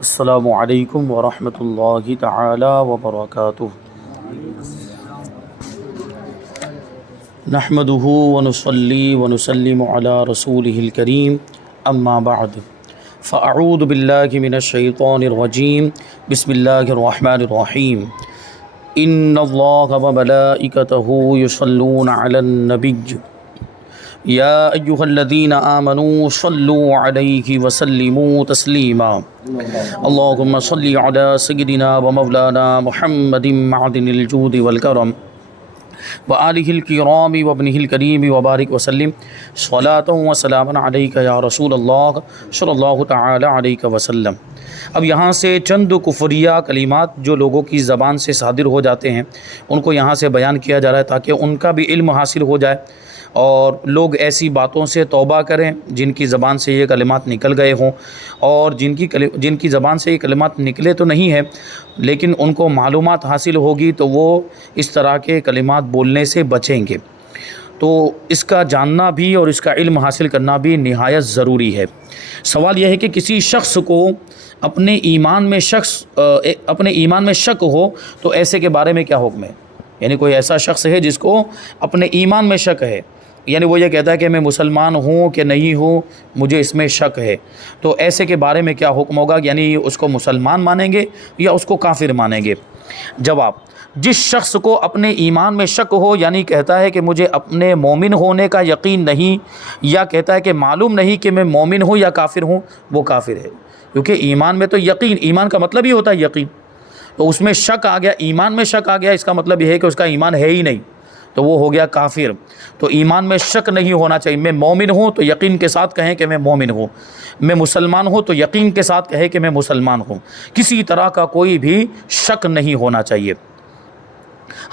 السلام علیکم ورحمۃ اللہ تعالی وبرکاتہ۔ نحمده ونصلی ونسلم علی رسولہ الکریم، اما بعد فاعوذ باللہ من الشیطان الرجیم، بسم اللہ الرحمن الرحیم۔ ان اللہ وملائکتہ یصلون علی النبی یا ایہا الذین آمنوا صلوا علیہ وسلموا تسلیما۔ اللہم صلی علی سیدنا ومولانا محمد معدن الجود والکرم وآلہ الکرام وابنہ الکریم وبارک وسلم صلاۃ وسلاما علیک یا رسول اللہ صلی اللہ تعالی علیہ وسلم۔ اب یہاں سے چند کفریہ کلمات جو لوگوں کی زبان سے صادر ہو جاتے ہیں ان کو یہاں سے بیان کیا جا رہا ہے تاکہ ان کا بھی علم حاصل ہو جائے اور لوگ ایسی باتوں سے توبہ کریں جن کی زبان سے یہ کلمات نکل گئے ہوں، اور جن کی زبان سے یہ کلمات نکلے تو نہیں ہیں لیکن ان کو معلومات حاصل ہوگی تو وہ اس طرح کے کلمات بولنے سے بچیں گے۔ تو اس کا جاننا بھی اور اس کا علم حاصل کرنا بھی نہایت ضروری ہے۔ سوال یہ ہے کہ کسی شخص کو اپنے ایمان میں شک ہو تو ایسے کے بارے میں کیا حکم ہے؟ یعنی کوئی ایسا شخص ہے جس کو اپنے ایمان میں شک ہے، یعنی وہ یہ کہتا ہے کہ میں مسلمان ہوں کہ نہیں ہوں، مجھے اس میں شک ہے، تو ایسے کے بارے میں کیا حکم ہوگا؟ یعنی اس کو مسلمان مانیں گے یا اس کو کافر مانیں گے؟ جواب: جس شخص کو اپنے ایمان میں شک ہو، یعنی کہتا ہے کہ مجھے اپنے مومن ہونے کا یقین نہیں، یا کہتا ہے کہ معلوم نہیں کہ میں مومن ہوں یا کافر ہوں، وہ کافر ہے۔ کیونکہ ایمان میں تو یقین، ایمان کا مطلب ہی ہوتا ہے یقین، تو اس میں شک آ گیا، ایمان میں شک آ گیا، اس کا مطلب یہ ہے کہ اس کا ایمان ہے ہی نہیں، تو وہ ہو گیا کافر۔ تو ایمان میں شک نہیں ہونا چاہیے۔ میں مومن ہوں تو یقین کے ساتھ کہیں کہ میں مومن ہوں، میں مسلمان ہوں تو یقین کے ساتھ کہیں کہ میں مسلمان ہوں، کسی طرح کا کوئی بھی شک نہیں ہونا چاہیے۔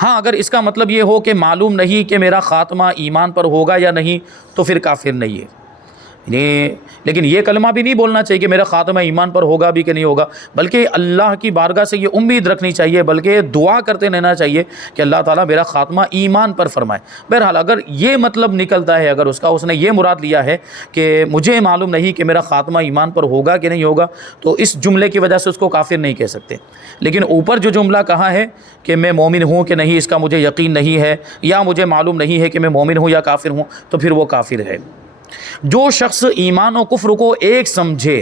ہاں، اگر اس کا مطلب یہ ہو کہ معلوم نہیں کہ میرا خاتمہ ایمان پر ہوگا یا نہیں تو پھر کافر نہیں ہے۔ لیکن یہ کلمہ بھی نہیں بولنا چاہیے کہ میرا خاتمہ ایمان پر ہوگا بھی کہ نہیں ہوگا، بلکہ اللہ کی بارگاہ سے یہ امید رکھنی چاہیے، بلکہ دعا کرتے رہنا چاہیے کہ اللہ تعالیٰ میرا خاتمہ ایمان پر فرمائے۔ بہرحال اگر یہ مطلب نکلتا ہے، اگر اس نے یہ مراد لیا ہے کہ مجھے معلوم نہیں کہ میرا خاتمہ ایمان پر ہوگا کہ نہیں ہوگا، تو اس جملے کی وجہ سے اس کو کافر نہیں کہہ سکتے۔ لیکن اوپر جو جملہ کہا ہے کہ میں مومن ہوں کہ نہیں، اس کا مجھے یقین نہیں ہے، یا مجھے معلوم نہیں ہے کہ میں مومن ہوں یا کافر ہوں، تو پھر وہ کافر ہے۔ جو شخص ایمان و کفر کو ایک سمجھے،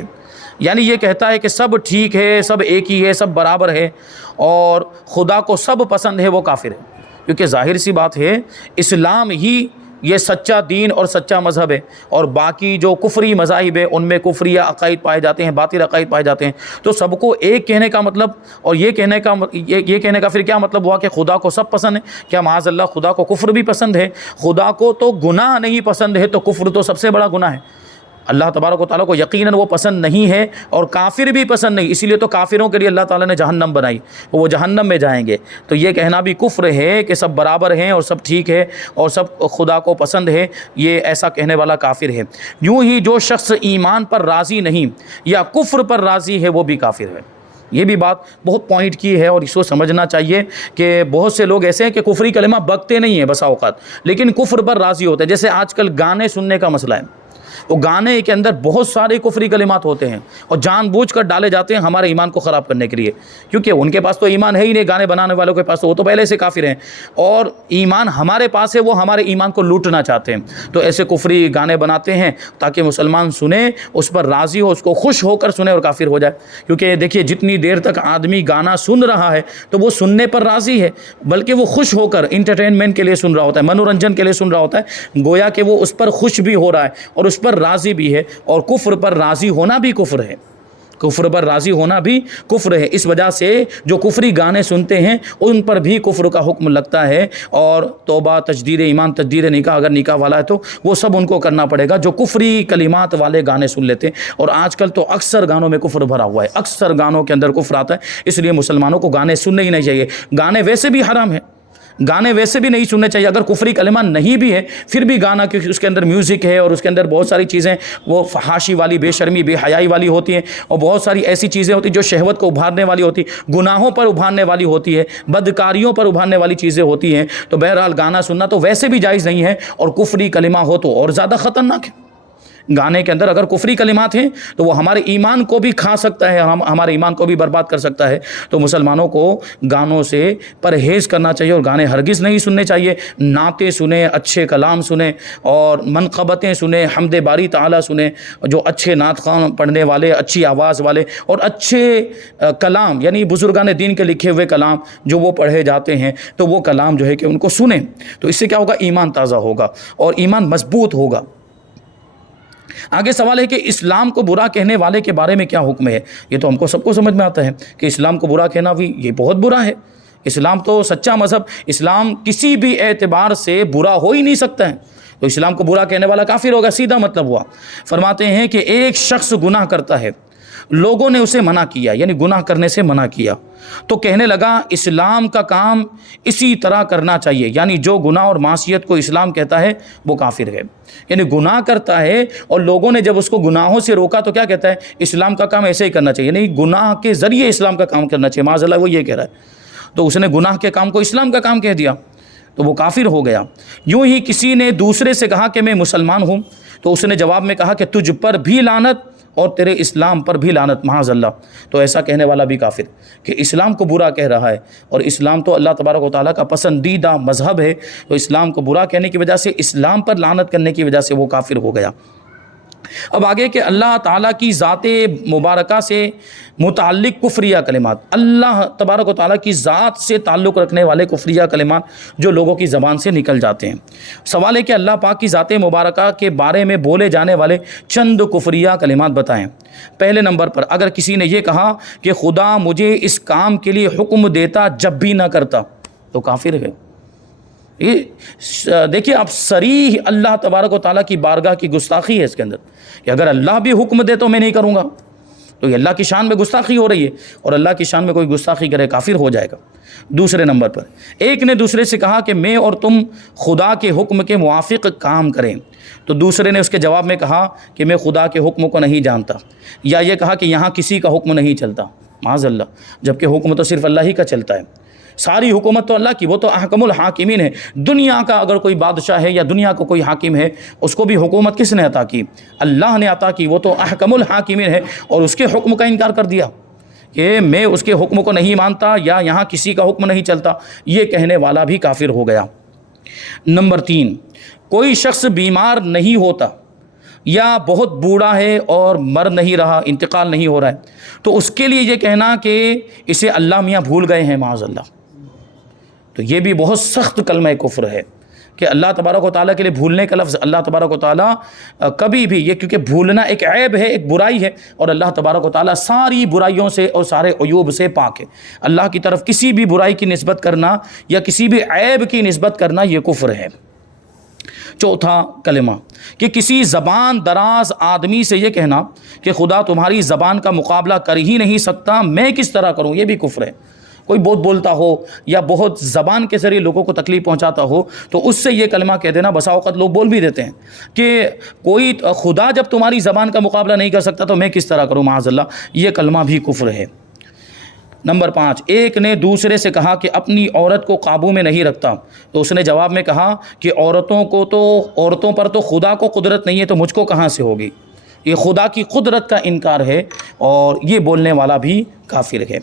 یعنی یہ کہتا ہے کہ سب ٹھیک ہے، سب ایک ہی ہے، سب برابر ہے اور خدا کو سب پسند ہے، وہ کافر ہے۔ کیونکہ ظاہر سی بات ہے، اسلام ہی یہ سچا دین اور سچا مذہب ہے، اور باقی جو کفری مذاہب ہیں ان میں کفری عقائد پائے جاتے ہیں، باطل عقائد پائے جاتے ہیں۔ تو سب کو ایک کہنے کا مطلب، اور یہ کہنے کا پھر کیا مطلب ہوا کہ خدا کو سب پسند ہے؟ کیا معاذ اللہ خدا کو کفر بھی پسند ہے؟ خدا کو تو گناہ نہیں پسند ہے، تو کفر تو سب سے بڑا گناہ ہے۔ اللہ تبارک و تعالیٰ کو یقیناً وہ پسند نہیں ہے، اور کافر بھی پسند نہیں، اسی لیے تو کافروں کے لیے اللہ تعالیٰ نے جہنم بنائی، وہ جہنم میں جائیں گے۔ تو یہ کہنا بھی کفر ہے کہ سب برابر ہیں اور سب ٹھیک ہے اور سب خدا کو پسند ہے، یہ ایسا کہنے والا کافر ہے۔ یوں ہی جو شخص ایمان پر راضی نہیں یا کفر پر راضی ہے وہ بھی کافر ہے۔ یہ بھی بات بہت پوائنٹ کی ہے اور اس کو سمجھنا چاہیے کہ بہت سے لوگ ایسے ہیں کہ کفری کلمہ بکتے نہیں ہیں بسا اوقات، لیکن کفر پر راضی ہوتے ہیں۔ جیسے آج کل گانے سننے کا مسئلہ ہے، وہ گانے کے اندر بہت سارے کفری کلمات ہوتے ہیں اور جان بوجھ کر ڈالے جاتے ہیں ہمارے ایمان کو خراب کرنے کے لیے، کیونکہ ان کے پاس تو ایمان ہے ہی نہیں، گانے بنانے والوں کے پاس تو وہ تو پہلے سے کافر ہیں، اور ایمان ہمارے پاس ہے، وہ ہمارے ایمان کو لوٹنا چاہتے ہیں۔ تو ایسے کفری گانے بناتے ہیں تاکہ مسلمان سنے، اس پر راضی ہو، اس کو خوش ہو کر سنے اور کافر ہو جائے۔ کیونکہ دیکھیے جتنی دیر تک آدمی گانا سن رہا ہے تو وہ سننے پر راضی ہے، بلکہ وہ خوش ہو کر انٹرٹینمنٹ کے لیے سن رہا ہوتا ہے، منورنجن کے لیے سن رہا ہوتا ہے، گویا کہ وہ اس پر خوش بھی ہو رہا ہے اور اس پر راضی بھی ہے۔ اور کفر پر راضی ہونا بھی کفر ہے، کفر پر راضی ہونا بھی کفر ہے۔ اس وجہ سے جو کفری گانے سنتے ہیں ان پر بھی کفر کا حکم لگتا ہے، اور توبہ، تجدید ایمان، تجدید نکاح، اگر نکاح والا ہے تو وہ سب ان کو کرنا پڑے گا جو کفری کلمات والے گانے سن لیتے ہیں۔ اور آج کل تو اکثر گانوں میں کفر بھرا ہوا ہے، اکثر گانوں کے اندر کفر آتا ہے، اس لیے مسلمانوں کو گانے سننے ہی نہیں چاہیے۔ گانے ویسے بھی حرام ہیں، گانے ویسے بھی نہیں سننے چاہیے، اگر کفری کلمہ نہیں بھی ہے پھر بھی گانا، کیونکہ اس کے اندر میوزک ہے اور اس کے اندر بہت ساری چیزیں وہ فحاشی والی، بے شرمی، بے حیائی والی ہوتی ہیں، اور بہت ساری ایسی چیزیں ہوتی ہیں جو شہوت کو ابھارنے والی ہوتی، گناہوں پر ابھارنے والی ہوتی ہے، بدکاریوں پر ابھارنے والی چیزیں ہوتی ہیں۔ تو بہرحال گانا سننا تو ویسے بھی جائز نہیں ہے، اور کفری کلمہ ہو تو اور زیادہ خطرناک ہے۔ گانے کے اندر اگر کفری کلمات ہیں تو وہ ہمارے ایمان کو بھی کھا سکتا ہے، ہمارے ایمان کو بھی برباد کر سکتا ہے۔ تو مسلمانوں کو گانوں سے پرہیز کرنا چاہیے اور گانے ہرگز نہیں سننے چاہیے۔ نعتیں سنیں، اچھے کلام سنیں اور منقبتیں سنیں، حمد باری تعالیٰ سنیں، جو اچھے نعت خوان پڑھنے والے، اچھی آواز والے اور اچھے کلام یعنی بزرگان دین کے لکھے ہوئے کلام جو وہ پڑھے جاتے ہیں، تو وہ کلام جو ہے کہ ان کو سنیں۔ تو اس سے کیا ہوگا؟ ایمان تازہ ہوگا اور ایمان مضبوط ہوگا۔ آگے سوال ہے کہ اسلام کو برا کہنے والے کے بارے میں کیا حکم ہے؟ یہ تو ہم کو سب کو سمجھ میں آتا ہے کہ اسلام کو برا کہنا بھی یہ بہت برا ہے۔ اسلام تو سچا مذہب، اسلام کسی بھی اعتبار سے برا ہو ہی نہیں سکتا ہے، تو اسلام کو برا کہنے والا کافر ہوگا، سیدھا مطلب ہوا۔ فرماتے ہیں کہ ایک شخص گناہ کرتا ہے، لوگوں نے اسے منع کیا، یعنی گناہ کرنے سے منع کیا، تو کہنے لگا اسلام کا کام اسی طرح کرنا چاہیے، یعنی جو گناہ اور معصیت کو اسلام کہتا ہے وہ کافر ہے۔ یعنی گناہ کرتا ہے اور لوگوں نے جب اس کو گناہوں سے روکا تو کیا کہتا ہے؟ اسلام کا کام ایسے ہی کرنا چاہیے، یعنی گناہ کے ذریعے اسلام کا کام کرنا چاہیے، معاذ اللہ وہ یہ کہہ رہا ہے۔ تو اس نے گناہ کے کام کو اسلام کا کام کہہ دیا تو وہ کافر ہو گیا۔ یوں ہی کسی نے دوسرے سے کہا کہ میں مسلمان ہوں، تو اس نے جواب میں کہا کہ تجھ پر بھی لعنت اور تیرے اسلام پر بھی لعنت، معاذ اللہ۔ تو ایسا کہنے والا بھی کافر، کہ اسلام کو برا کہہ رہا ہے، اور اسلام تو اللہ تبارک و تعالیٰ کا پسندیدہ مذہب ہے، تو اسلام کو برا کہنے کی وجہ سے، اسلام پر لعنت کرنے کی وجہ سے وہ کافر ہو گیا۔ اب آگے کہ اللہ تعالیٰ کی ذات مبارکہ سے متعلق کفریہ کلمات، اللہ تبارک و تعالیٰ کی ذات سے تعلق رکھنے والے کفریہ کلمات جو لوگوں کی زبان سے نکل جاتے ہیں۔ سوال ہے کہ اللہ پاک کی ذات مبارکہ کے بارے میں بولے جانے والے چند کفریہ کلمات بتائیں۔ پہلے نمبر پر اگر کسی نے یہ کہا کہ خدا مجھے اس کام کے لیے حکم دیتا جب بھی نہ کرتا، تو کافر ہے۔ یہ دیکھیے آپ، صریح اللہ تبارک و تعالیٰ کی بارگاہ کی گستاخی ہے اس کے اندر، کہ اگر اللہ بھی حکم دے تو میں نہیں کروں گا، تو یہ اللہ کی شان میں گستاخی ہو رہی ہے، اور اللہ کی شان میں کوئی گستاخی کرے کافر ہو جائے گا۔ دوسرے نمبر پر ایک نے دوسرے سے کہا کہ میں اور تم خدا کے حکم کے موافق کام کریں، تو دوسرے نے اس کے جواب میں کہا کہ میں خدا کے حکم کو نہیں جانتا، یا یہ کہا کہ یہاں کسی کا حکم نہیں چلتا، معاذ اللہ، جبکہ حکم تو صرف اللہ ہی کا چلتا ہے، ساری حکومت تو اللہ کی، وہ تو احکم الحاکمین ہے۔ دنیا کا اگر کوئی بادشاہ ہے یا دنیا کو کوئی حاکم ہے، اس کو بھی حکومت کس نے عطا کی؟ اللہ نے عطا کی، وہ تو احکم الحاکمین ہے، اور اس کے حکم کا انکار کر دیا کہ میں اس کے حکم کو نہیں مانتا یا یہاں کسی کا حکم نہیں چلتا، یہ کہنے والا بھی کافر ہو گیا۔ نمبر 3، کوئی شخص بیمار نہیں ہوتا یا بہت بوڑھا ہے اور مر نہیں رہا، انتقال نہیں ہو رہا ہے، تو اس کے لیے یہ کہنا کہ اسے اللہ میاں بھول گئے ہیں، معاذ اللہ، تو یہ بھی بہت سخت کلمہ کفر ہے کہ اللہ تبارک و تعالیٰ کے لیے بھولنے کا لفظ، اللہ تبارک و تعالیٰ کبھی بھی یہ، کیونکہ بھولنا ایک عیب ہے، ایک برائی ہے، اور اللہ تبارک و تعالیٰ ساری برائیوں سے اور سارے عیوب سے پاک ہے۔ اللہ کی طرف کسی بھی برائی کی نسبت کرنا یا کسی بھی عیب کی نسبت کرنا یہ کفر ہے۔ چوتھا کلمہ کہ کسی زبان دراز آدمی سے یہ کہنا کہ خدا تمہاری زبان کا مقابلہ کر ہی نہیں سکتا، میں کس طرح کروں، یہ بھی کفر ہے۔ کوئی بہت بولتا ہو یا بہت زبان کے ذریعے لوگوں کو تکلیف پہنچاتا ہو تو اس سے یہ کلمہ کہہ دینا، بسا اوقات لوگ بول بھی دیتے ہیں کہ کوئی خدا جب تمہاری زبان کا مقابلہ نہیں کر سکتا تو میں کس طرح کروں، معاذ اللہ، یہ کلمہ بھی کفر ہے۔ نمبر 5، ایک نے دوسرے سے کہا کہ اپنی عورت کو قابو میں نہیں رکھتا، تو اس نے جواب میں کہا کہ عورتوں پر تو خدا کو قدرت نہیں ہے تو مجھ کو کہاں سے ہوگی۔ یہ خدا کی قدرت کا انکار ہے اور یہ بولنے والا بھی کافر ہے۔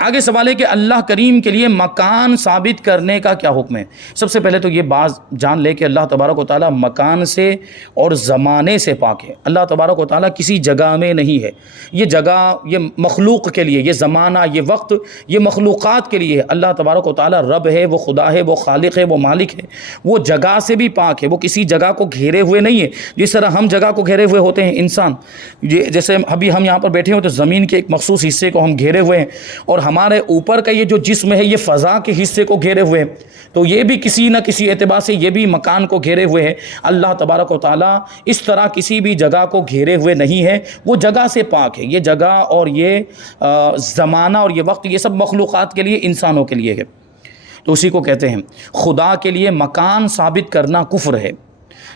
آگے سوال ہے کہ اللہ کریم کے لیے مکان ثابت کرنے کا کیا حکم ہے؟ سب سے پہلے تو یہ بات جان لے کہ اللہ تبارک و تعالیٰ مکان سے اور زمانے سے پاک ہے۔ اللہ تبارک و تعالیٰ کسی جگہ میں نہیں ہے، یہ جگہ یہ مخلوق کے لیے، یہ زمانہ، یہ وقت، یہ مخلوقات کے لیے ہے۔ اللہ تبارک و تعالیٰ رب ہے، وہ خدا ہے، وہ خالق ہے، وہ مالک ہے، وہ جگہ سے بھی پاک ہے، وہ کسی جگہ کو گھیرے ہوئے نہیں ہے، جس طرح ہم جگہ کو گھیرے ہوئے ہوتے ہیں انسان، جیسے ابھی ہم یہاں پر بیٹھے ہوئے تو زمین کے ایک مخصوص حصے کو ہم گھیرے ہوئے ہیں، اور ہمارے اوپر کا یہ جو جسم ہے یہ فضا کے حصے کو گھیرے ہوئے ہیں، تو یہ بھی کسی نہ کسی اعتبار سے یہ بھی مکان کو گھیرے ہوئے ہیں۔ اللہ تبارک و تعالیٰ اس طرح کسی بھی جگہ کو گھیرے ہوئے نہیں ہے، وہ جگہ سے پاک ہے۔ یہ جگہ اور یہ زمانہ اور یہ وقت، یہ سب مخلوقات کے لیے، انسانوں کے لیے ہے، تو اسی کو کہتے ہیں خدا کے لیے مکان ثابت کرنا کفر ہے۔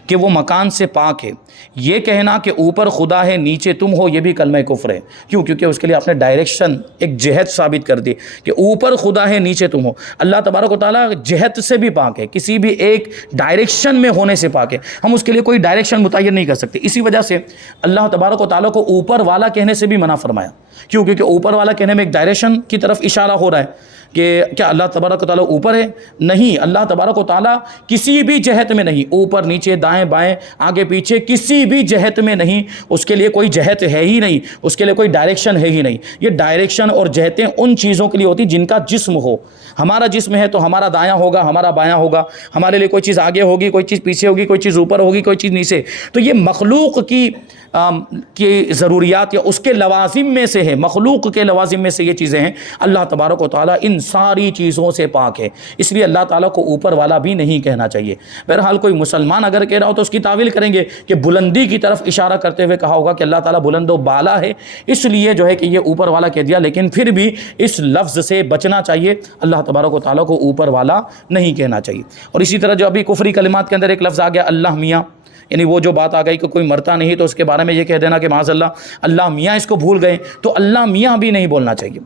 کہ وہ مکان سے پاک ہے، یہ کہنا کہ اوپر خدا ہے نیچے تم ہو، یہ بھی کلمہ کفر ہے۔ کیوں؟ کیونکہ اس کے لیے آپ نے ڈائریکشن، ایک جہت ثابت کر دی کہ اوپر خدا ہے نیچے تم ہو۔ اللہ تبارک و تعالیٰ جہت سے بھی پاک ہے، کسی بھی ایک ڈائریکشن میں ہونے سے پاک ہے، ہم اس کے لیے کوئی ڈائریکشن متعین نہیں کر سکتے۔ اسی وجہ سے اللہ تبارک و تعالیٰ کو اوپر والا کہنے سے بھی منع فرمایا۔ کیوں؟ کیونکہ اوپر والا کہنے میں ایک ڈائریکشن کی طرف اشارہ ہو رہا ہے کہ کیا اللہ تبارک و تعالیٰ اوپر ہے؟ نہیں، اللہ تبارک و تعالیٰ کسی بھی جہت میں نہیں، اوپر نیچے دائیں بائیں آگے پیچھے کسی بھی جہت میں نہیں، اس کے لیے کوئی جہت ہے ہی نہیں، اس کے لیے کوئی ڈائریکشن ہے ہی نہیں۔ یہ ڈائریکشن اور جہتیں ان چیزوں کے لیے ہوتی جن کا جسم ہو۔ ہمارا جسم ہے تو ہمارا دایاں ہوگا، ہمارا بایاں ہوگا، ہمارے لیے کوئی چیز آگے ہوگی، کوئی چیز پیچھے ہوگی، کوئی چیز اوپر ہوگی، کوئی چیز نیچے۔ تو یہ مخلوق کی ضروریات یا اس کے لوازم میں سے ہے، مخلوق کے لوازم میں سے یہ چیزیں ہیں۔ اللہ تبارک و تعالیٰ ان ساری چیزوں سے پاک ہے، اس لیے اللہ تعالیٰ کو اوپر والا بھی نہیں کہنا چاہیے۔ بہرحال کوئی مسلمان اگر کہہ رہا ہو تو اس کی تعویل کریں گے کہ بلندی کی طرف اشارہ کرتے ہوئے کہا ہوگا کہ اللہ تعالیٰ بلند و بالا ہے، اس لیے جو ہے کہ یہ اوپر والا کہہ دیا، لیکن پھر بھی اس لفظ سے بچنا چاہیے، اللہ تبارک و تعالیٰ کو اوپر والا نہیں کہنا چاہیے۔ اور اسی طرح جو ابھی کفری کلمات کے اندر ایک لفظ آ گیا اللہ میاں، یعنی وہ جو بات آ گئی کہ کوئی مرتا نہیں تو اس کے بارے میں یہ کہہ دینا کہ معاذ اللہ میاں اس کو بھول گئے، تو اللہ میاں بھی نہیں بولنا چاہیے،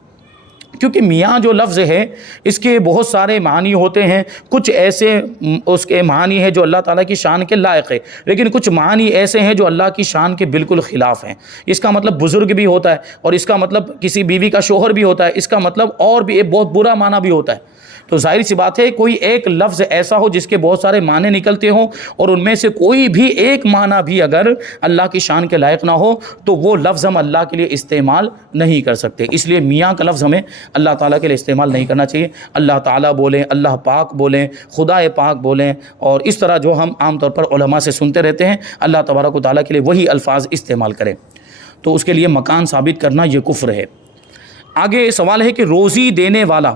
کیونکہ میاں جو لفظ ہے اس کے بہت سارے معنی ہوتے ہیں۔ کچھ ایسے اس کے معنی ہے جو اللہ تعالیٰ کی شان کے لائق ہے، لیکن کچھ معنی ایسے ہیں جو اللہ کی شان کے بالکل خلاف ہیں۔ اس کا مطلب بزرگ بھی ہوتا ہے، اور اس کا مطلب کسی بیوی کا شوہر بھی ہوتا ہے، اس کا مطلب اور بھی ایک بہت برا معنی بھی ہوتا ہے۔ تو ظاہر سی بات ہے کوئی ایک لفظ ایسا ہو جس کے بہت سارے معنی نکلتے ہوں، اور ان میں سے کوئی بھی ایک معنی بھی اگر اللہ کی شان کے لائق نہ ہو تو وہ لفظ ہم اللہ کے لیے استعمال نہیں کر سکتے۔ اس لیے میاں کا لفظ ہمیں اللہ تعالیٰ کے لیے استعمال نہیں کرنا چاہیے۔ اللہ تعالیٰ بولیں، اللہ پاک بولیں، خدا پاک بولیں، اور اس طرح جو ہم عام طور پر علماء سے سنتے رہتے ہیں، اللہ تبارک و تعالیٰ کے لیے وہی الفاظ استعمال کریں۔ تو اس کے لیے مکان ثابت کرنا یہ کفر ہے۔ آگے سوال ہے کہ روزی دینے والا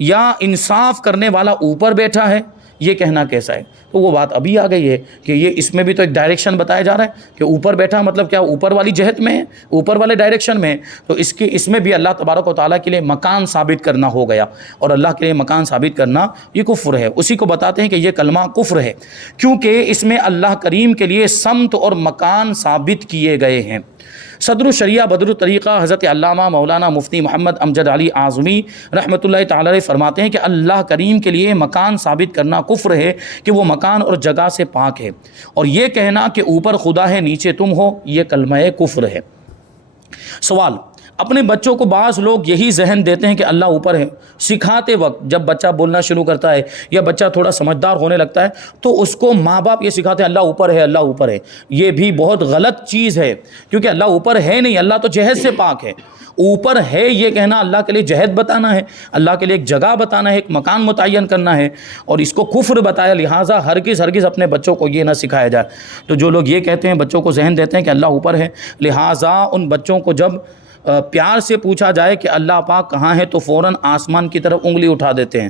یا انصاف کرنے والا اوپر بیٹھا ہے، یہ کہنا کیسا ہے؟ تو وہ بات ابھی آ گئی ہے کہ یہ اس میں بھی تو ایک ڈائریکشن بتایا جا رہا ہے کہ اوپر بیٹھا مطلب کیا اوپر والی جہت میں ہے، اوپر والے ڈائریکشن میں ہے، تو اس میں بھی اللہ تبارک و تعالیٰ کے لیے مکان ثابت کرنا ہو گیا، اور اللہ کے لیے مکان ثابت کرنا یہ کفر ہے۔ اسی کو بتاتے ہیں کہ یہ کلمہ کفر ہے کیونکہ اس میں اللہ کریم کے لیے سمت اور مکان ثابت کیے گئے ہیں۔ صدر الشریعہ بدر الطریقہ حضرت علامہ مولانا مفتی محمد امجد علی اعظمی رحمۃ اللہ تعالی علیہ فرماتے ہیں کہ اللہ کریم کے لیے مکان ثابت کرنا کفر ہے کہ وہ مکان اور جگہ سے پاک ہے، اور یہ کہنا کہ اوپر خدا ہے نیچے تم ہو، یہ کلمہ کفر ہے۔ سوال: اپنے بچوں کو بعض لوگ یہی ذہن دیتے ہیں کہ اللہ اوپر ہے، سکھاتے وقت جب بچہ بولنا شروع کرتا ہے یا بچہ تھوڑا سمجھدار ہونے لگتا ہے تو اس کو ماں باپ یہ سکھاتے ہیں اللہ اوپر ہے، اللہ اوپر ہے۔ یہ بھی بہت غلط چیز ہے، کیونکہ اللہ اوپر ہے نہیں، اللہ تو جہت سے پاک ہے۔ اوپر ہے یہ کہنا اللہ کے لیے جہت بتانا ہے، اللہ کے لیے ایک جگہ بتانا ہے، ایک مکان متعین کرنا ہے، اور اس کو کفر بتایا۔ لہٰذا ہرگز اپنے بچوں کو یہ نہ سکھایا جائے۔ تو جو لوگ یہ کہتے ہیں، بچوں کو ذہن دیتے ہیں کہ اللہ اوپر ہے، لہٰذا ان بچوں کو جب پیار سے پوچھا جائے کہ اللہ پاک کہاں ہے تو فوراً آسمان کی طرف انگلی اٹھا دیتے ہیں،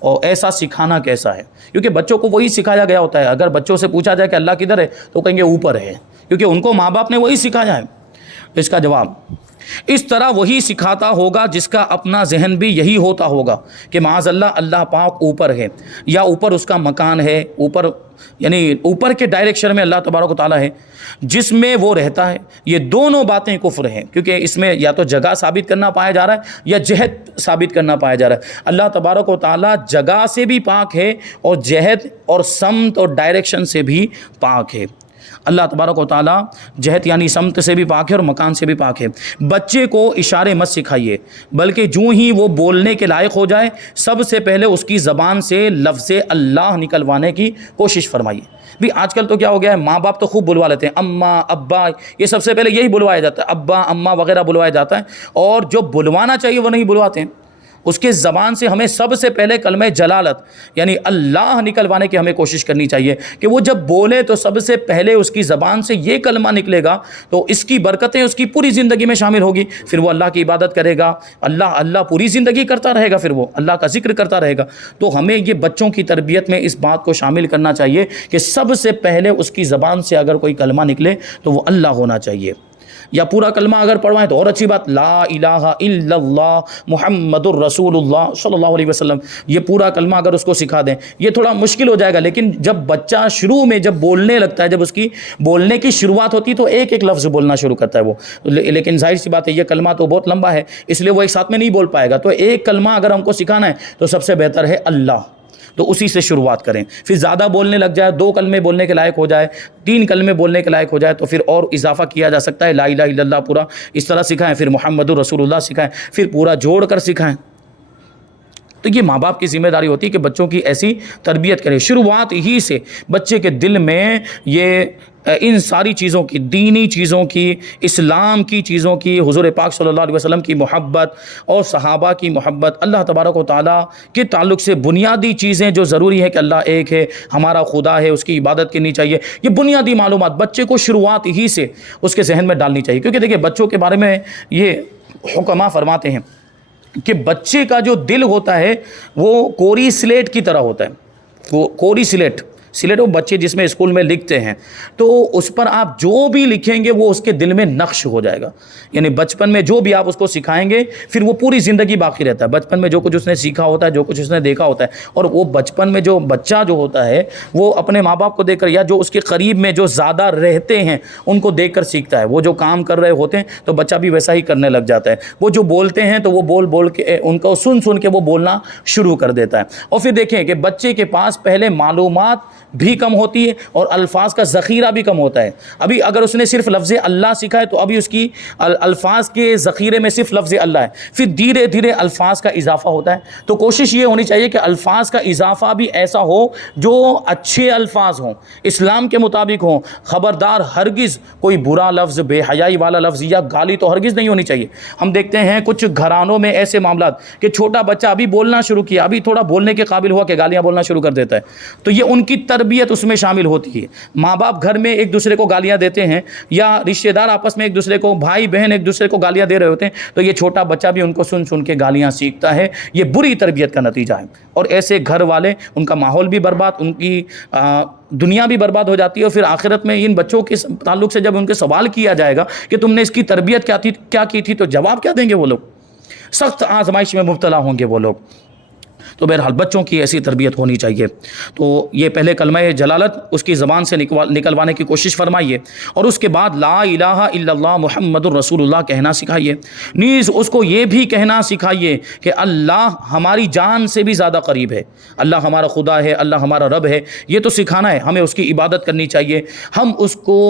اور ایسا سکھانا کیسا ہے؟ کیونکہ بچوں کو وہی سکھایا گیا ہوتا ہے۔ اگر بچوں سے پوچھا جائے کہ اللہ کدھر ہے تو کہیں گے اوپر ہے، کیونکہ ان کو ماں باپ نے وہی سکھایا ہے۔ اس کا جواب: اس طرح وہی سکھاتا ہوگا جس کا اپنا ذہن بھی یہی ہوتا ہوگا کہ معاذ اللہ پاک اوپر ہے، یا اوپر اس کا مکان ہے، اوپر یعنی اوپر کے ڈائریکشن میں اللہ تبارک و تعالیٰ ہے جس میں وہ رہتا ہے۔ یہ دونوں باتیں کفر ہیں، کیونکہ اس میں یا تو جگہ ثابت کرنا پایا جا رہا ہے یا جہت ثابت کرنا پایا جا رہا ہے۔ اللہ تبارک و تعالیٰ جگہ سے بھی پاک ہے، اور جہت اور سمت اور ڈائریکشن سے بھی پاک ہے۔ اللہ تبارک و تعالیٰ جہت یعنی سمت سے بھی پاک ہے اور مکان سے بھی پاک ہے۔ بچے کو اشارے مت سکھائیے، بلکہ جو ہی وہ بولنے کے لائق ہو جائے سب سے پہلے اس کی زبان سے لفظ اللہ نکلوانے کی کوشش فرمائیے۔ بھی آج کل تو کیا ہو گیا ہے، ماں باپ تو خوب بلوا لیتے ہیں، اماں ابا، یہ سب سے پہلے یہی بلوایا جاتا ہے، ابا اماں وغیرہ بلوایا جاتا ہے، اور جو بلوانا چاہیے وہ نہیں بلواتے ہیں۔ اس کے زبان سے ہمیں سب سے پہلے کلمہ جلالت یعنی اللہ نکلوانے کی ہمیں کوشش کرنی چاہیے کہ وہ جب بولے تو سب سے پہلے اس کی زبان سے یہ کلمہ نکلے گا تو اس کی برکتیں اس کی پوری زندگی میں شامل ہوگی۔ پھر وہ اللہ کی عبادت کرے گا، اللہ پوری زندگی کرتا رہے گا، پھر وہ اللہ کا ذکر کرتا رہے گا۔ تو ہمیں یہ بچوں کی تربیت میں اس بات کو شامل کرنا چاہیے کہ سب سے پہلے اس کی زبان سے اگر کوئی کلمہ نکلے تو وہ اللہ ہونا چاہیے۔ یا پورا کلمہ اگر پڑھوائیں تو اور اچھی بات، لا الہ الا اللہ محمد الرسول اللہ صلی اللہ علیہ وسلم، یہ پورا کلمہ اگر اس کو سکھا دیں، یہ تھوڑا مشکل ہو جائے گا، لیکن جب بچہ شروع میں جب بولنے لگتا ہے، جب اس کی بولنے کی شروعات ہوتی ہے تو ایک ایک لفظ بولنا شروع کرتا ہے وہ، لیکن ظاہر سی بات ہے یہ کلمہ تو بہت لمبا ہے، اس لیے وہ ایک ساتھ میں نہیں بول پائے گا، تو ایک کلمہ اگر ہم کو سکھانا ہے تو سب سے بہتر ہے اللہ، تو اسی سے شروعات کریں، پھر زیادہ بولنے لگ جائے، 2 کلمے بولنے کے لائق ہو جائے، 3 کلمے بولنے کے لائق ہو جائے تو پھر اور اضافہ کیا جا سکتا ہے، لا الہ الا اللہ پورا اس طرح سکھائیں، پھر محمد الرسول اللہ سکھائیں، پھر پورا جوڑ کر سکھائیں۔ تو یہ ماں باپ کی ذمہ داری ہوتی ہے کہ بچوں کی ایسی تربیت کرے، شروعات ہی سے بچے کے دل میں یہ ان ساری چیزوں کی، دینی چیزوں کی، اسلام کی چیزوں کی، حضور پاک صلی اللہ علیہ وسلم کی محبت اور صحابہ کی محبت، اللہ تبارک و تعالیٰ کے تعلق سے بنیادی چیزیں جو ضروری ہے کہ اللہ ایک ہے، ہمارا خدا ہے، اس کی عبادت کرنی چاہیے، یہ بنیادی معلومات بچے کو شروعات ہی سے اس کے ذہن میں ڈالنی چاہیے، کیونکہ دیکھیں بچوں کے بارے میں یہ حکماء فرماتے ہیں کہ بچے کا جو دل ہوتا ہے وہ کوری سلیٹ کی طرح ہوتا ہے، وہ کوری سلیٹ وہ بچے جس میں اسکول میں لکھتے ہیں، تو اس پر آپ جو بھی لکھیں گے وہ اس کے دل میں نقش ہو جائے گا، یعنی بچپن میں جو بھی آپ اس کو سکھائیں گے پھر وہ پوری زندگی باقی رہتا ہے، بچپن میں جو کچھ اس نے سیکھا ہوتا ہے، جو کچھ اس نے دیکھا ہوتا ہے، اور وہ بچپن میں جو بچہ جو ہوتا ہے وہ اپنے ماں باپ کو دیکھ کر یا جو اس کے قریب میں جو زیادہ رہتے ہیں ان کو دیکھ کر سیکھتا ہے، وہ جو کام کر رہے ہوتے ہیں تو بچہ بھی ویسا ہی کرنے لگ جاتا ہے، وہ جو بولتے ہیں تو وہ بول کے ان کو سن کے وہ بولنا شروع کر دیتا ہے، اور پھر دیکھیں کہ بچے کے پاس پہلے معلومات بھی کم ہوتی ہے اور الفاظ کا ذخیرہ بھی کم ہوتا ہے، ابھی اگر اس نے صرف لفظ اللہ سیکھا ہے تو ابھی اس کی الفاظ کے ذخیرے میں صرف لفظ اللہ ہے، پھر دھیرے دھیرے الفاظ کا اضافہ ہوتا ہے، تو کوشش یہ ہونی چاہیے کہ الفاظ کا اضافہ بھی ایسا ہو جو اچھے الفاظ ہوں، اسلام کے مطابق ہوں، خبردار ہرگز کوئی برا لفظ، بے حیائی والا لفظ یا گالی تو ہرگز نہیں ہونی چاہیے۔ ہم دیکھتے ہیں کچھ گھرانوں میں ایسے معاملات کہ چھوٹا بچہ ابھی بولنا شروع کیا، ابھی تھوڑا بولنے کے قابل ہوا کہ گالیاں بولنا شروع کر دیتا ہے، تو یہ ان کی تربیت اس میں شامل ہوتی ہے، ماں باپ گھر میں ایک دوسرے کو گالیاں دیتے ہیں یا رشتہ دار آپس میں ایک دوسرے کو، بھائی بہن ایک دوسرے کو گالیاں دے رہے ہوتے ہیں، تو یہ چھوٹا بچہ بھی ان کو سن کے گالیاں سیکھتا ہے، یہ بری تربیت کا نتیجہ ہے، اور ایسے گھر والے ان کا ماحول بھی برباد، ان کی دنیا بھی برباد ہو جاتی ہے، اور پھر آخرت میں ان بچوں کے تعلق سے جب ان کے سوال کیا جائے گا کہ تم نے اس کی تربیت کیا کی تھی، تو جواب کیا دیں گے وہ لوگ؟ سخت آزمائش میں مبتلا ہوں گے وہ لوگ۔ تو بہرحال بچوں کی ایسی تربیت ہونی چاہیے، تو یہ پہلے کلمہ جلالت اس کی زبان سے نکلوانے کی کوشش فرمائیے، اور اس کے بعد لا الہ الا اللہ محمد الرسول اللہ کہنا سکھائیے، نیز اس کو یہ بھی کہنا سکھائیے کہ اللہ ہماری جان سے بھی زیادہ قریب ہے، اللہ ہمارا خدا ہے، اللہ ہمارا رب ہے، یہ تو سکھانا ہے، ہمیں اس کی عبادت کرنی چاہیے، ہم اس کو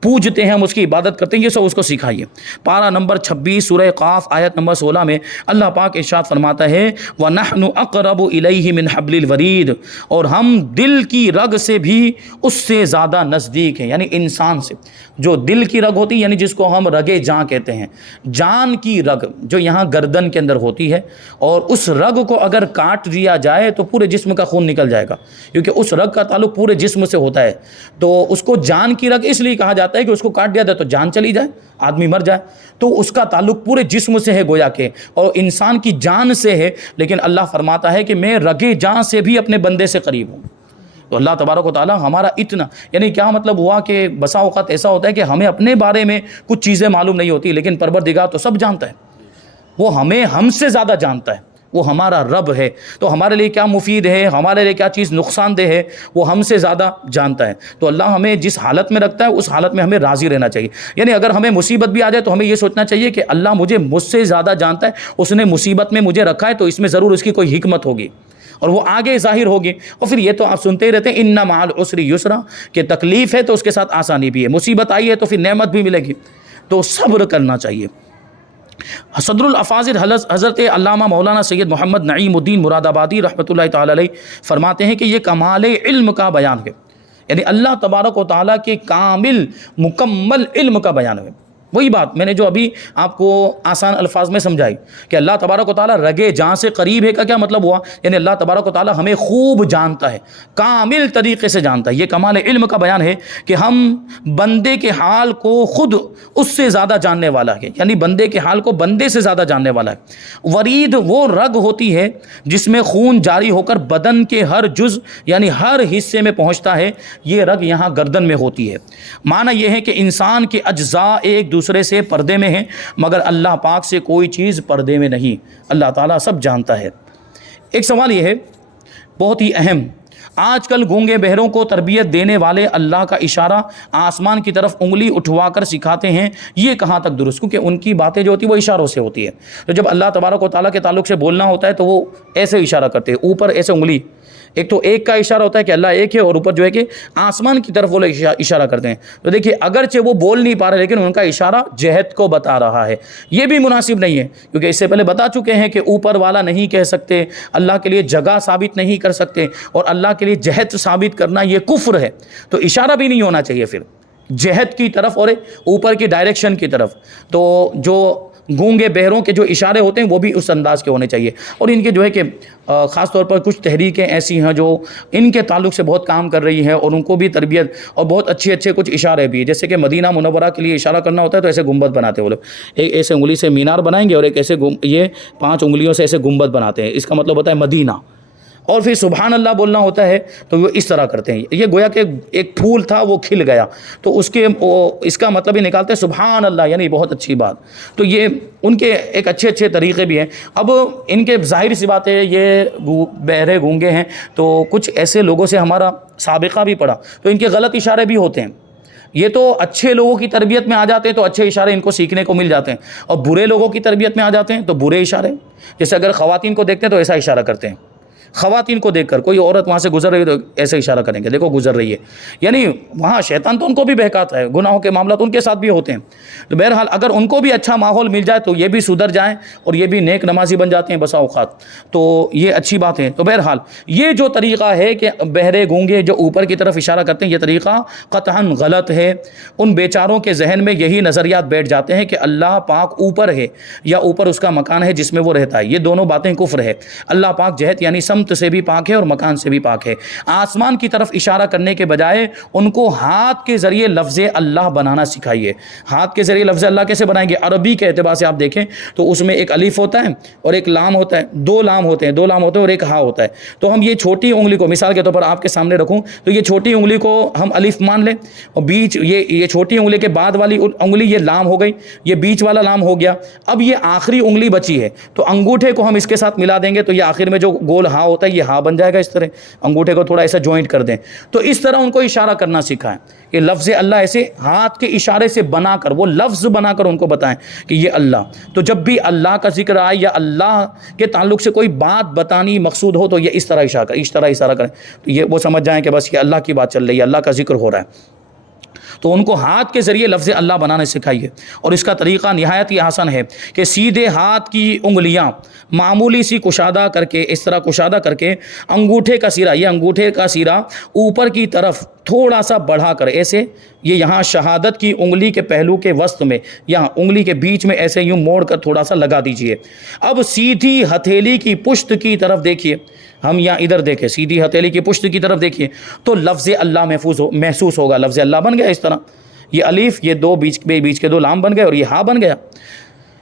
پوجتے ہیں، ہم اس کی عبادت کرتے ہیں، یہ سب اس کو سکھائیے۔ پارہ نمبر 26 سورہ قاف آیت نمبر 16 میں اللہ پاک ارشاد فرماتا ہے وَنَحْنُ أَقْرَبُ إِلَيْهِ مِنْ حَبْلِ الْوَرِيدِ، اور ہم دل کی رگ سے بھی اس سے زیادہ نزدیک ہیں، یعنی انسان سے جو دل کی رگ ہوتی ہے، یعنی جس کو ہم رگ جاں کہتے ہیں، جان کی رگ جو یہاں گردن کے اندر ہوتی ہے، اور اس رگ کو اگر کاٹ دیا جائے تو پورے جسم کا خون نکل جائے گا، کیونکہ اس رگ کا تعلق پورے جسم سے ہوتا ہے، تو اس کو جان کی رگ اس لیے کہا جاتا ہے کہ اس کو کاٹ دیا جائے تو جان چلی جائے، آدمی مر جائے، تو اس کا تعلق پورے جسم سے ہے گویا کہ، اور انسان کی جان سے ہے، لیکن اللہ فرماتا ہے کہ میں رگ جان سے بھی اپنے بندے سے قریب ہوں۔ تو اللہ تبارک و تعالیٰ ہمارا اتنا، یعنی کیا مطلب ہوا کہ بسا اوقات ایسا ہوتا ہے کہ ہمیں اپنے بارے میں کچھ چیزیں معلوم نہیں ہوتی، لیکن پروردگار تو سب جانتا ہے، وہ ہم سے زیادہ جانتا ہے، وہ ہمارا رب ہے، تو ہمارے لیے کیا مفید ہے، ہمارے لیے کیا چیز نقصان دہ ہے، وہ ہم سے زیادہ جانتا ہے۔ تو اللہ ہمیں جس حالت میں رکھتا ہے اس حالت میں ہمیں راضی رہنا چاہیے، یعنی اگر ہمیں مصیبت بھی آ جائے تو ہمیں یہ سوچنا چاہیے کہ اللہ مجھ سے زیادہ جانتا ہے، اس نے مصیبت میں مجھے رکھا ہے تو اس میں ضرور اس کی کوئی حکمت ہوگی، اور وہ آگے ظاہر ہوگی۔ اور پھر یہ تو آپ سنتے ہی رہتے ہیں ان مع العسر یسرا، کہ تکلیف ہے تو اس کے ساتھ آسانی بھی ہے، مصیبت آئی ہے تو پھر نعمت بھی ملے گی، تو صبر کرنا چاہیے۔ صدر الافاضل حضرت علامہ مولانا سید محمد نعیم الدین مراد آبادی رحمۃ اللہ تعالی علیہ فرماتے ہیں کہ یہ کمال علم کا بیان ہے، یعنی اللہ تبارک و تعالیٰ کے کامل مکمل علم کا بیان ہے۔ وہی بات میں نے جو ابھی آپ کو آسان الفاظ میں سمجھائی کہ اللہ تبارک و تعالیٰ رگے جہاں سے قریب ہے کا کیا مطلب ہوا؟ یعنی اللہ تبارک و تعالیٰ ہمیں خوب جانتا ہے، کامل طریقے سے جانتا ہے۔ یہ کمال علم کا بیان ہے کہ ہم بندے کے حال کو خود اس سے زیادہ جاننے والا ہے، یعنی بندے کے حال کو بندے سے زیادہ جاننے والا ہے۔ ورید وہ رگ ہوتی ہے جس میں خون جاری ہو کر بدن کے ہر جز یعنی ہر حصے میں پہنچتا ہے، یہ رگ یہاں گردن میں ہوتی ہے۔ معنی یہ ہے کہ انسان کے اجزاء ایک دوسرے سے پردے میں ہیں، مگر اللہ پاک سے کوئی چیز پردے میں نہیں، اللہ تعالیٰ سب جانتا ہے۔ ایک سوال یہ ہے بہت ہی اہم، آج کل گونگے بہروں کو تربیت دینے والے اللہ کا اشارہ آسمان کی طرف انگلی اٹھوا کر سکھاتے ہیں، یہ کہاں تک درست؟ کیونکہ ان کی باتیں جو ہوتی ہیں وہ اشاروں سے ہوتی ہے، تو جب اللہ تبارک و تعالیٰ کے تعلق سے بولنا ہوتا ہے تو وہ ایسے اشارہ کرتے ہیں، اوپر ایسے انگلی، ایک تو ایک کا اشارہ ہوتا ہے کہ اللہ ایک ہے، اور اوپر جو ہے کہ آسمان کی طرف وہ لوگ اشارہ کرتے ہیں۔ تو دیکھیے اگرچہ وہ بول نہیں پا رہے لیکن ان کا اشارہ جہت کو بتا رہا ہے، یہ بھی مناسب نہیں ہے، کیونکہ اس سے پہلے بتا چکے ہیں کہ اوپر والا نہیں کہہ سکتے، اللہ کے لیے جگہ ثابت نہیں کر سکتے، اور اللہ کے لیے جہت ثابت کرنا یہ کفر ہے، تو اشارہ بھی نہیں ہونا چاہیے پھر جہت کی طرف اور اوپر کی ڈائریکشن کی طرف۔ تو جو گونگے بہروں کے جو اشارے ہوتے ہیں وہ بھی اس انداز کے ہونے چاہیے، اور ان کے جو ہے کہ خاص طور پر کچھ تحریکیں ایسی ہیں جو ان کے تعلق سے بہت کام کر رہی ہیں، اور ان کو بھی تربیت اور بہت اچھے کچھ اشارے بھی ہیں، جیسے کہ مدینہ منورہ کے لیے اشارہ کرنا ہوتا ہے تو ایسے گنبد بناتے ہیں وہ لوگ، ایک ایسے انگلی سے مینار بنائیں گے اور ایک ایسے یہ 5 انگلیوں سے ایسے گنبد بناتے ہیں، اس کا مطلب ہوتا ہے مدینہ۔ اور پھر سبحان اللہ بولنا ہوتا ہے تو وہ اس طرح کرتے ہیں، یہ گویا کہ ایک پھول تھا وہ کھل گیا تو اس کا مطلب ہی نکالتے ہیں سبحان اللہ، یعنی بہت اچھی بات۔ تو یہ ان کے ایک اچھے طریقے بھی ہیں۔ اب ان کے ظاہر سی بات ہے یہ بہرے گونگے ہیں، تو کچھ ایسے لوگوں سے ہمارا سابقہ بھی پڑا، تو ان کے غلط اشارے بھی ہوتے ہیں۔ یہ تو اچھے لوگوں کی تربیت میں آ جاتے ہیں تو اچھے اشارے ان کو سیکھنے کو مل جاتے ہیں، اور برے لوگوں کی تربیت میں آ جاتے ہیں تو برے اشارے، جیسے اگر خواتین کو دیکھتے ہیں تو ایسا اشارہ کرتے ہیں، خواتین کو دیکھ کر کوئی عورت وہاں سے گزر رہی ہے تو ایسے اشارہ کریں گے دیکھو گزر رہی ہے، یعنی وہاں شیطان تو ان کو بھی بہکاتا ہے، گناہوں کے معاملات ان کے ساتھ بھی ہوتے ہیں۔ تو بہرحال اگر ان کو بھی اچھا ماحول مل جائے تو یہ بھی سدھر جائیں اور یہ بھی نیک نمازی بن جاتے ہیں بسا اوقات، تو یہ اچھی بات ہے۔ تو بہرحال یہ جو طریقہ ہے کہ بہرے گونگے جو اوپر کی طرف اشارہ کرتے ہیں، یہ طریقہ قطعاً غلط ہے۔ ان بیچاروں کے ذہن میں یہی نظریات بیٹھ جاتے ہیں کہ اللہ پاک اوپر ہے یا اوپر اس کا مکان ہے جس میں وہ رہتا ہے، یہ دونوں باتیں کفر ہے۔ اللہ پاک جہت یعنی سمت سے بھی پاک ہے اور مکان سے بھی پاک ہے۔ آسمان کی طرف اشارہ کرنے کے بجائے ان کو ہاتھ کے ذریعے لفظ اللہ بنانا سکھائیے۔ ہاتھ کے ذریعے لفظ اللہ کیسے بنائیں گے؟ عربی کے اعتبار سے آپ دیکھیں تو اس میں ایک الف ہوتا ہے اور ایک لام ہوتا ہے، دو لام ہوتے ہیں اور ایک ہا ہوتا ہے۔ تو ہم یہ چھوٹی انگلی کو مثال کے طور پر آپ کے سامنے رکھوں تو یہ چھوٹی انگلی کو ہم الف مان لیں، اور بیچ یہ چھوٹی انگلی کے بعد والی انگلی یہ لام ہو گئی، یہ بیچ والا لام ہو گیا۔ اب یہ آخری انگلی بچی ہے تو انگوٹھے کو ہم اس کے ساتھ ملا دیں گے تو یہ آخر میں جو گول ہا ہوتا ہے یہ ہا بن جائے گا، اس طرح انگوٹھے کو تھوڑا ایسا جوائنٹ کر دیں۔ تو اس طرح ان کو اشارہ کرنا سکھائیں کہ لفظ اللہ ایسے ہاتھ کے اشارے سے بنا کر، وہ لفظ بنا کر ان کو بتائیں کہ یہ اللہ۔ تو جب بھی اللہ کا ذکر آئے یا اللہ کے تعلق سے کوئی بات بتانی مقصود ہو تو یہ اس طرح اشارہ کریں، تو یہ وہ سمجھ جائیں کہ بس یہ اللہ کی بات چل رہی ہے، اللہ کا ذکر ہو رہا ہے۔ تو ان کو ہاتھ کے ذریعے لفظ اللہ بنانے سکھائیے، اور اس کا طریقہ نہایت ہی آسان ہے کہ سیدھے ہاتھ کی انگلیاں معمولی سی کشادہ کر کے، اس طرح کشادہ کر کے انگوٹھے کا سیرا، یہ انگوٹھے کا سیرا اوپر کی طرف تھوڑا سا بڑھا کر ایسے، یہ یہاں شہادت کی انگلی کے پہلو کے وسط میں، یہاں انگلی کے بیچ میں ایسے یوں موڑ کر تھوڑا سا لگا دیجئے۔ اب سیدھی ہتھیلی کی پشت کی طرف دیکھیے، ہم یہاں ادھر دیکھیں، سیدھی ہتھیلی کی پشت کی طرف دیکھیے تو لفظ اللہ محسوس ہوگا، لفظ اللہ بن گیا۔ اس طرح یہ الف، یہ دو بیچ کے دو لام بن گئے اور یہ ہا بن گیا۔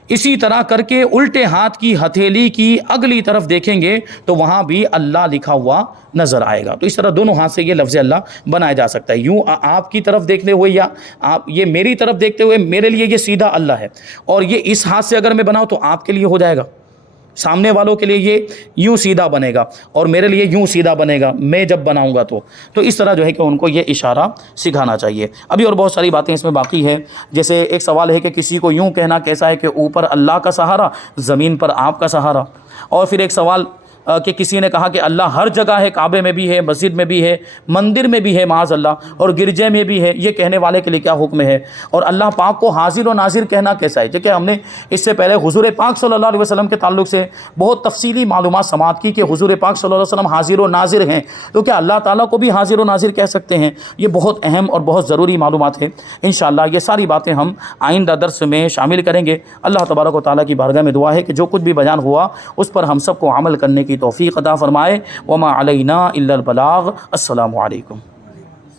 اسی طرح کر کے الٹے ہاتھ کی ہتھیلی کی اگلی طرف دیکھیں گے تو وہاں بھی اللہ لکھا ہوا نظر آئے گا۔ تو اس طرح دونوں ہاتھ سے یہ لفظ اللہ بنایا جا سکتا ہے، یوں آپ کی طرف دیکھتے ہوئے یا آپ یہ میری طرف دیکھتے ہوئے، میرے لیے یہ سیدھا اللہ ہے، اور یہ اس ہاتھ سے اگر میں بناؤں تو آپ کے لیے ہو جائے گا، سامنے والوں کے لیے یہ یوں سیدھا بنے گا اور میرے لیے یوں سیدھا بنے گا میں جب بناؤں گا تو اس طرح جو ہے کہ ان کو یہ اشارہ سکھانا چاہیے۔ ابھی اور بہت ساری باتیں اس میں باقی ہے، جیسے ایک سوال ہے کہ کسی کو یوں کہنا کیسا ہے کہ اوپر اللہ کا سہارا، زمین پر آپ کا سہارا، اور پھر ایک سوال کہ کسی نے کہا کہ اللہ ہر جگہ ہے، کعبے میں بھی ہے، مسجد میں بھی ہے، مندر میں بھی ہے معاذ اللہ، اور گرجے میں بھی ہے، یہ کہنے والے کے لیے کیا حکم ہے؟ اور اللہ پاک کو حاضر و ناظر کہنا کیسا ہے؟ کہ ہم نے اس سے پہلے حضور پاک صلی اللہ علیہ وسلم کے تعلق سے بہت تفصیلی معلومات سماعت کی کہ حضور پاک صلی اللہ علیہ وسلم حاضر و ناظر ہیں، تو کیا اللہ تعالیٰ کو بھی حاضر و ناظر کہہ سکتے ہیں؟ یہ بہت اہم اور بہت ضروری معلومات ہے۔ انشاءاللہ یہ ساری باتیں ہم آئندہ درس میں شامل کریں گے۔ اللہ تبارک و تعالیٰ کی بارگاہ میں دعا ہے کہ جو کچھ بھی بیان ہوا اس پر ہم سب کو عمل کرنے کی توفیق عطا فرمائے۔ وما علینا الا البلاغ۔ السلام علیکم۔